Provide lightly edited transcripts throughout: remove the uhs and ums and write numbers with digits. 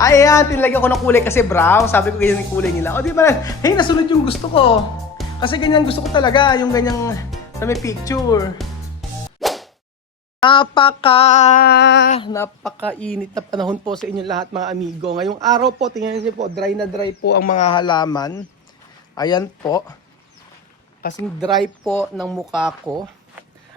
Ay, ayan, tinlagyan ko ng kulay kasi brown. Sabi ko ganyan yung kulay nila. O, di ba? Hey, nasunod yung gusto ko. Kasi ganyan gusto ko talaga, yung ganyang na may picture. Napakainit na panahon po sa inyo lahat mga amigo. Ngayong araw po, tingnan niyo po, dry na dry po ang mga halaman. Ayan po. Kasing dry po ng mukha ko.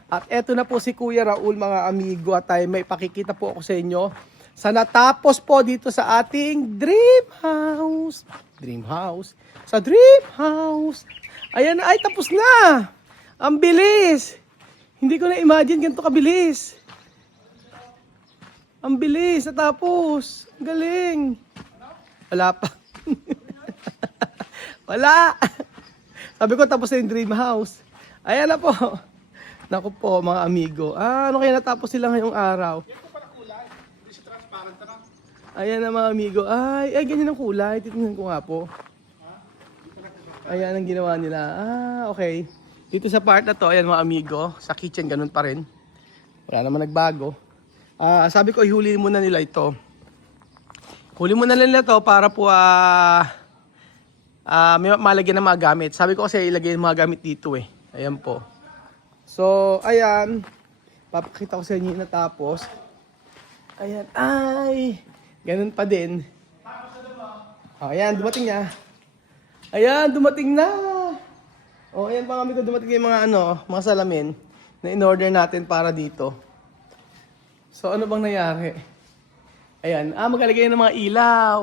At eto na po si Kuya Raul mga amigo at ay may pakikita po ako sa inyo sa natapos po dito sa ating dream house. Dream house. Sa dream house. Ayan, ay tapos na. Ang bilis. Hindi ko na imagine ganito kabilis. Ang bilis natapos. Ang galing. Wala pa. Wala. Sabi ko tapos na yung dream house. Ayan na po. Naku po mga amigo. Ano kaya natapos sila ngayong araw? Ayan na mga amigo. Ay, ganyan ang kulay. Titingnan ko nga po. Ayan ang ginawa nila. Okay. Dito sa part na to, ayan mga amigo. Sa kitchen, ganun pa rin. Wala naman nagbago. Sabi ko, ihuli muna nila ito. Huli muna nila to para po may malagyan ng mga gamit. Sabi ko kasi ilagay yung mga gamit dito eh. Ayan po. So, ayan. Papakita ko sa inyo yung natapos. Ayan. Ay! Ganun pa din. Ayan, dumating na. Ayan, dumating na. Ayan mga amigo, dumating yung mga mga salamin na in-order natin para dito. So, ano bang nangyari? Ayan, maglalagay ng mga ilaw.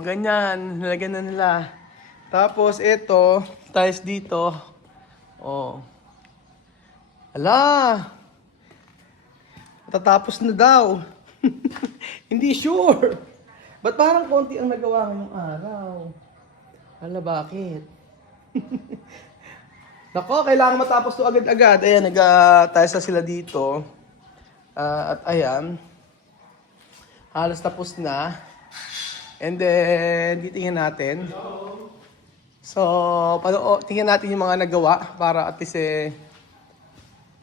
Ganyan, nalagyan na nila. Tapos, ito, tiles dito. Ala! Tatapos na daw. Hindi sure. Ba't parang konti ang nagawa ngayong araw? Hala, bakit? Nako, kailangan matapos to agad-agad. Ayan, nag-tiles na sila dito. At ayan. Halos tapos na. And then, titingnan natin. So, tingnan natin yung mga nagawa para at least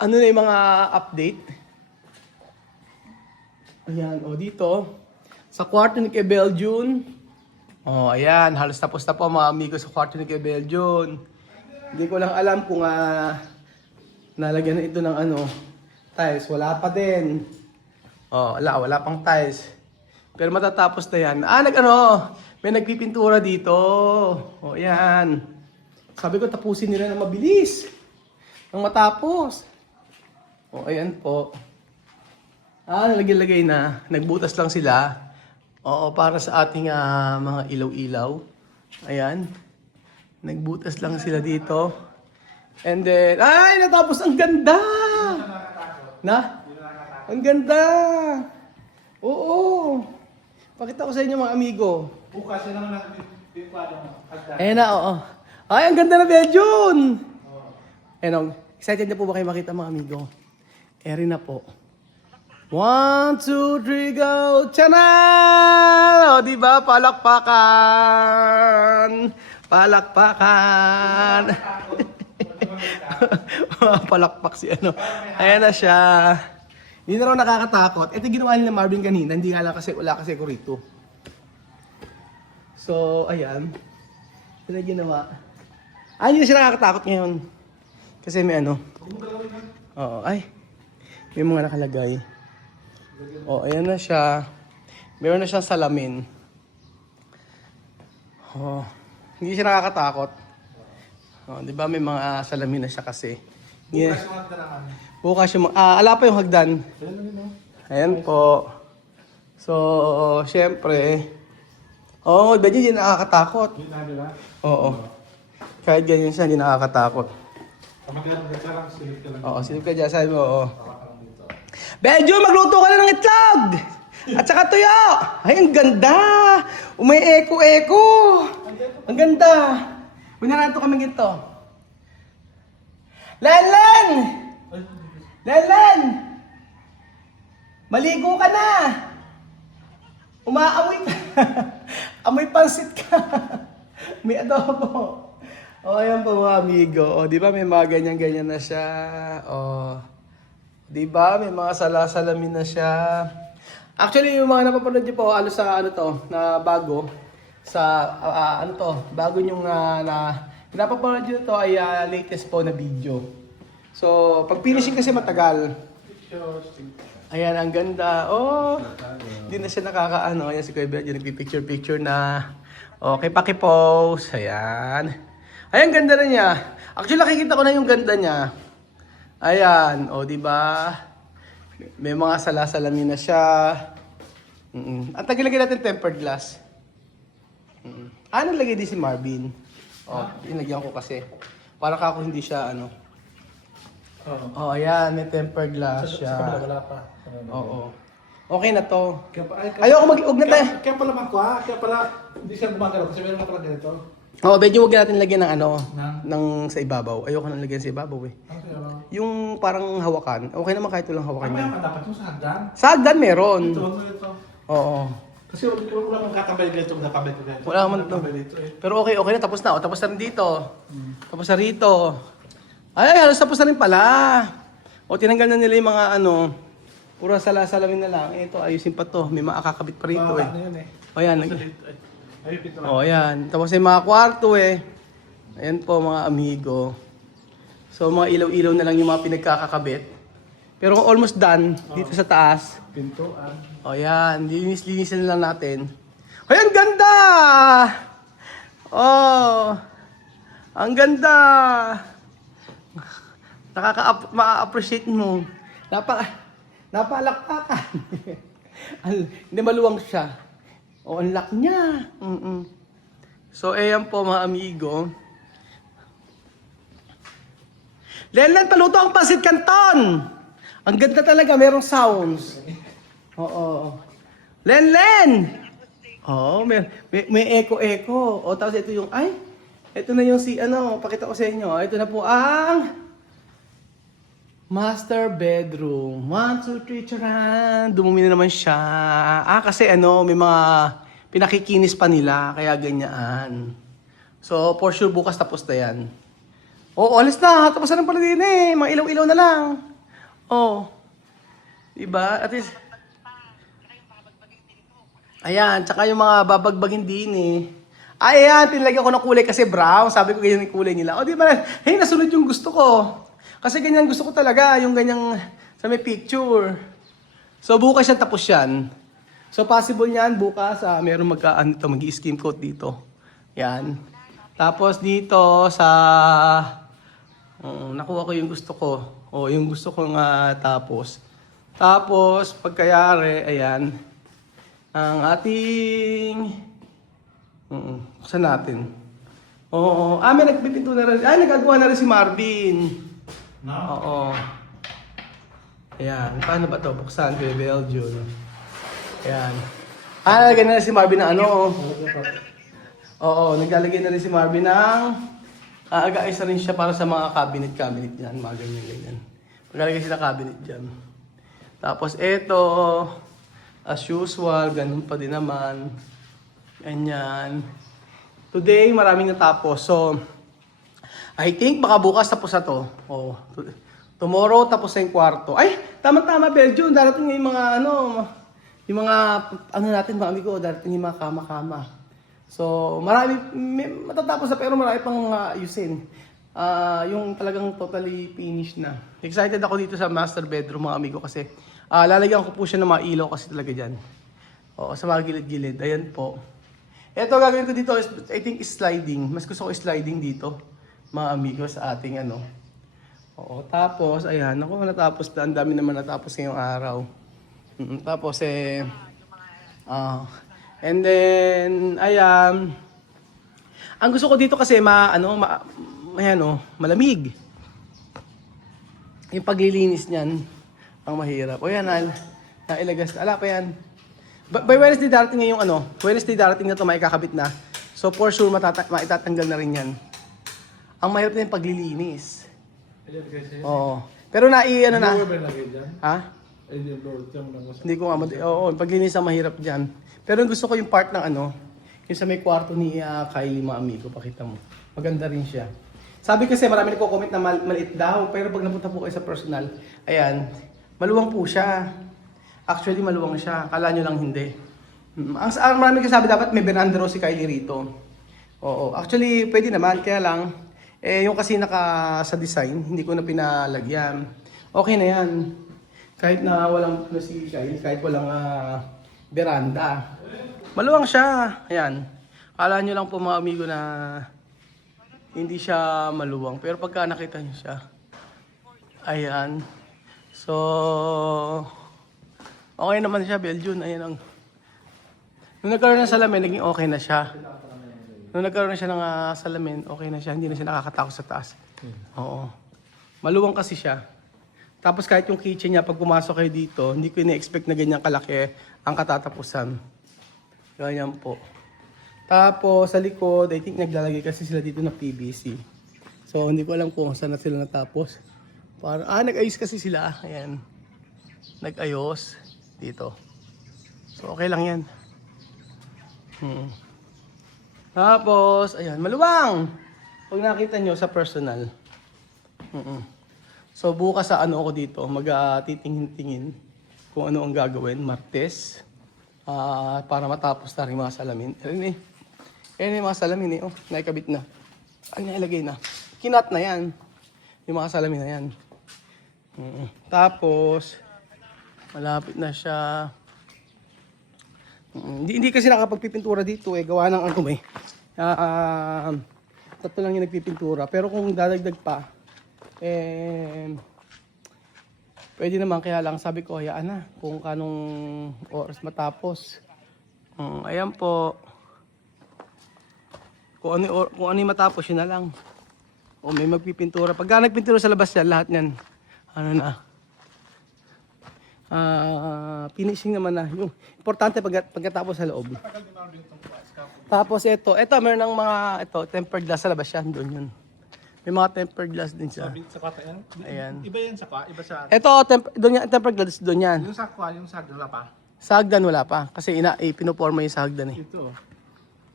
ano na yung mga update. Ayan, dito. Sa kwarto ni kay Beljun. Ayan, halos tapos na po mga amigo sa kwarto ni kay Beljun. Hindi ko lang alam kung nalagyan na ito ng tiles. Wala pa din. Wala pang tiles. Pero matatapos na yan. May nagpipintura dito. Ayan. Sabi ko tapusin nila na mabilis. Nang matapos. Ayan po. Nalagay na. Nagbutas lang sila. Para sa ating mga ilaw-ilaw. Ayan. Nagbutas lang sila dito. And then, natapos. Ang ganda! Ang ganda! Oo. Pakita ko sa inyo mga amigo. Bukas yun naman natin yung kwadong hagdan. Ayan na, Ay, ang ganda na Beljun! Ayan, excited na po ba kayo makita mga amigo? Eri na po. 1, 2, 3, go! Tiyanan! Diba? Palakpakan! Palakpakan! Palakpak si Ayan na siya. Hindi na raw nakakatakot. Ito ginawa nila Marvin kanina. Hindi nga lang kasi wala kasi ko rito. So, ayan. Ito na ginawa. Hindi na siya nakakatakot ngayon. Kasi may may mga nakalagay. Ayan na siya. Meron na siyang salamin. Hindi siya nakakatakot. Di ba may mga salamin na siya kasi. Bukas yung hagdan naman. Bukas yung ala pa yung hagdan. Ayan po. So, syempre. Medyo hindi nakakatakot. Kahit ganyan siya, hindi nakakatakot. Silip ka dyan, sabi mo, Benjo, magluto ka na ng itlog! At saka tuyo! Ay, ang ganda! May echo-echo! Ang ganda! Minarato kami ginto. Lenlen! Lenlen! Maligo ka na! Umaamoy ka! Amoy pansit ka! May adobo! Ayan po mga amigo. Di ba may mga ganyan-ganyan na siya? Di ba may mga salasalamin na siya? Actually, yung mga napapanood niyo po, sa ano to, na bago, sa ano to, bago yung na napapanood niyo to ay latest po na video. So, pag finishing kasi matagal. Ayan, ang ganda. Oh, hindi na siya nakakaano. Ayan si Kuya Belgium, nagpipicture-picture na. Okay, paki-pose. Ayan. Ayan, ganda na niya. Actually, nakikita ko na yung ganda niya. Ayan, o, di ba? May mga salasalamin na siya. At lagyan natin tempered glass. Ano lagay din si Marvin? Oh, inlagyan ko kasi. Para ako hindi siya ano. Oh, ayan, may tempered glass siya. Wala pa. Oo. Okay na to. Kaya Ayoko mag-ug na tayo. Kaya pala makuha, kaya pala hindi siya gumagalaw kasi meron na pala ganito. Oo, medyo huwag natin lagyan ng ano, Na? ng sa ibabaw. Ayoko nang lagyan sa ibabaw eh. Ano kaya lang? Yung parang hawakan. Okay naman kahit walang hawakan Mamaya yan. pa dapat yung sa hagdan. Sa hagdan meron. Ito. Oo. Kasi wala mong kakambay dito, nakabay ko dito. Wala naman to. dito eh. Pero okay na. Tapos na. O, tapos na rin dito. Tapos na rito. Ay, halos tapos na rin pala. O, tinanggal na nila yung mga ano, puro salasalamin na lang. Ito, ayusin pa to. May makakabit pa rito eh. Ano yun eh. O, yan. Sa dito eh. Ay, pito lang. O, yan. Tapos yung mga kwarto eh. Ayan po mga amigo. So, mga ilaw-ilaw na lang yung mga pinagkakakabit. Pero almost done dito sa taas. Pintuan. O yan, linis-linisin na lang natin. Ay, ang ganda! Oh, ang ganda! Ma-appreciate mo. Napalakpakan. Hindi maluwang siya. O, ang lak niya. So, ayan po mga amigo. Lenlen, paluto ang pancit canton! Ang ganda talaga, merong sounds. Oo. Lenlen! Oo, may echo-echo. O, tapos ito yung, ay, ito na yung pakita ko sa inyo. Ito na po ang master bedroom. 1, 2, 3, charan! Dumumi na naman siya. Kasi may mga pinakikinis pa nila, kaya ganyan. So, for sure, bukas tapos na yan. Oo, alis na. Tapos na pala din eh. Mga ilaw-ilaw na lang. Oh. Diba? At least... Ayan, tsaka yung mga babagbagin din eh. Ayan, tinlagyan ko ng kulay kasi brown. Sabi ko ganyan yung kulay nila. O di ba, hey, nasunod yung gusto ko. Kasi ganyan gusto ko talaga, yung ganyang sa may picture. So bukas yan, tapos yan. So possible yan, bukas, meron mag-i-skim coat dito. Yan. Tapos dito sa... nakuha ko yung gusto ko. O, yung gusto ko nga tapos. Tapos, pagkayari, ayan. Ang ating... Saan natin? Oo. May nagpipinto na rin. Nagagawa na rin si Marvin. No? Oo. Ayan. Paano ba ito? Buksan ko yung Belgium. Ayan. Naglalagay na rin si Marvin ng ano. Oo. Naglalagay na rin si Marvin ng... Aga-isa rin siya para sa mga cabinet yan. Mga ganyan. Maglalagay sila cabinet dyan. Tapos ito... As usual, ganun pa din naman. Ganyan. Today, maraming natapos. So, I think baka bukas tapos na to. Oh, tomorrow tapos na yung kwarto. Ay, tama-tama, Belgium. Darating yung mga yung mga natin, mga amigo, darating yung mga kama-kama. So, matatapos na pero marami pang ayusin. Yung talagang totally finished na. Excited ako dito sa master bedroom, mga amigo, kasi lalagyan ko po siya ng mga ilaw kasi talaga dyan. Oo, sa mga gilid-gilid. Ayan po. Ito gagawin ko dito, I think is sliding. Mas gusto ko sliding dito, mga amigo, sa ating Oo, tapos, ayan. Ako, natapos na. Ang dami naman natapos ngayong araw. Tapos, and then, ayan. Ang gusto ko dito kasi, malamig. Yung paglilinis niyan, ang mahirap. O yan, nailagas. Ala pa yan. By Wednesday darating ngayong Wednesday darating na ito, maikakabit na. So for sure, maitatanggal na rin yan. Ang mahirap na yung paglilinis. Oo. Pero na. Ha? Hindi ko oo, yung paglilinis ang mahirap dyan. Pero gusto ko yung part ng yung sa may kwarto ni Kylie, mga amigo, pakita mo. Maganda rin siya. Sabi kasi marami nagko-comment na maliit daw, pero pag napunta po kayo sa personal, ayan, maluwang po siya. Actually, maluwang siya. Kala nyo lang hindi. Ang marami kasabi dapat may veranda raw si Kylie rito. Oo. Actually, pwede naman. Kaya lang, yung kasi sa design, hindi ko na pinalagyan. Okay na yan. Kahit na walang si Kylie, kahit walang veranda. Maluwang siya. Ayan. Kala nyo lang po mga amigo na hindi siya maluwang. Pero pagka nakita nyo siya, ayan. So, okay naman siya, Belgian. Ayan ang... Nung nagkaroon ng salamin, naging okay na siya. Nung nagkaroon na siya ng salamin, okay na siya. Hindi na siya nakakatakot sa taas. Oo. Maluwang kasi siya. Tapos kahit yung kitchen niya, pag pumasok kayo dito, hindi ko ina-expect na ganyan kalaki ang katatapusan. Ganyan po. Tapos sa likod, I think naglalagay kasi sila dito ng PVC. So hindi ko alam kung saan na sila natapos. Parang, nag-ayos kasi sila. Ayan. Nag-ayos dito. So okay lang yan. Tapos, ayan, maluwang! Pag nakita nyo sa personal. So bukas sa ano ako dito, mag-titingin-tingin kung ano ang gagawin. Martes. Para matapos na rin mga salamin. Ayan yung mga salamin eh. Oh, naikabit na. Ay, nailagay na. Kinat na yan. Yung mga salamin na yan. Tapos, malapit na siya. Hindi kasi nakapagpipintura dito eh. Gawa ng ano eh. Tatlo lang yung nagpipintura. Pero kung dadagdag pa, pwede naman. Kaya lang sabi ko, hayaan na. Kung kanong oras matapos. Ayan po. Kung ano yung matapos, yun na lang. O may magpipintura. Pagka nagpintura sa labas yan, lahat yan. Ano na. Finishing naman na. Yung importante pagkatapos sa loob. Tapos ito meron ng mga tempered glass sa labas yan. Doon yun. May mga tempered glass din siya. Sa kwata yan? Ayan. Iba yan sa kwa? Iba sa... Ito, doon yan, tempered glass doon yan. Yung sa kwa, yung sa wala pa? Sa hagdan wala pa. Kasi pinuporma yung sa hagdan eh. Ito.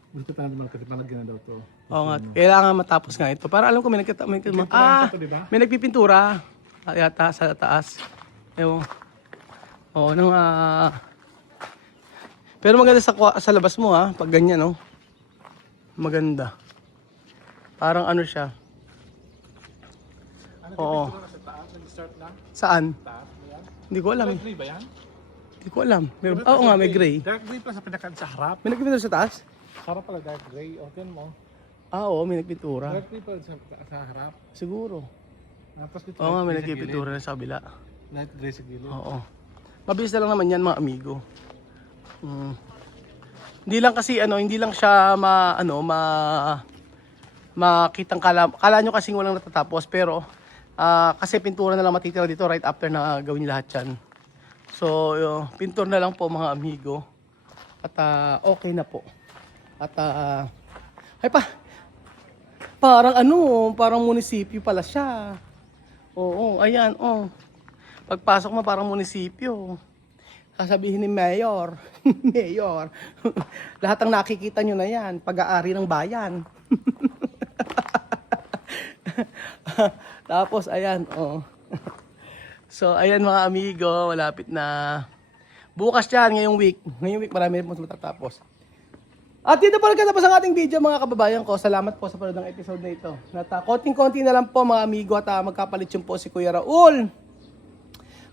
Dito tayo naman kasi palagyan na daw to. Oo nga. Kailangan matapos nga ito. Para alam ko may may nagpipintura. Yata sa taas. Ewan. Oo, pero maganda sa labas mo pag ganyan, no? Maganda. Parang ano siya. Oo. Sa taas, nag-start lang. Saan? Taas, yan. Hindi ko alam. Dark gray ba yan? Hindi ko alam. Oo nga, may gray. Dark gray pala sa pinaka sa harap. May nagpintura sa taas? Harap pala dark gray. Open mo. Oo, may nagpintura. Dark gray pala sa harap. Siguro. Tapos dito. Oo nga, may nagpintura na sa kabila. Light gray sa gilid. Oo. Mabilis na lang naman yan, mga amigo. Hindi lang kasi hindi lang siya makitang kala nyo kasing walang natatapos, pero kasi pintura na lang matitira dito right after na gawin lahat yan. So, pintura na lang po mga amigo. At okay na po. At parang munisipyo pala siya. Oo, ayan, Pagpasok mo parang munisipyo. Sasabihin ni Mayor, Mayor, lahat ng nakikita nyo na yan, pag-aari ng bayan. Tapos, ayan, So, ayan mga amigo, malapit na. Bukas yan, ngayong week. Ngayong week, marami rin po matatapos. At dito pala katapos ang ating video mga kababayan ko. Salamat po sa panood ng episode na ito. At konting-konti na lang po mga amigo at magkapalit yung po si Kuya Raul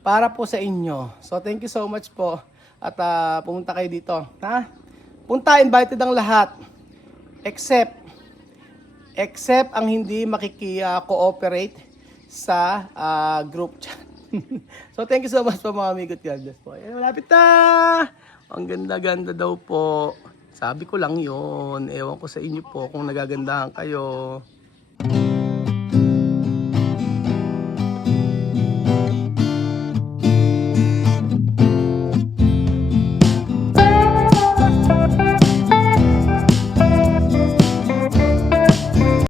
para po sa inyo. So thank you so much po. At pumunta kayo dito. Punta, invited ang lahat. Except ang hindi makiki-cooperate sa group chat. So thank you so much po mga amigo. God bless po. Ayan, malapit na! Ang ganda-ganda daw po. Sabi ko lang yon. Ewan ko sa inyo po kung nagagandahan kayo.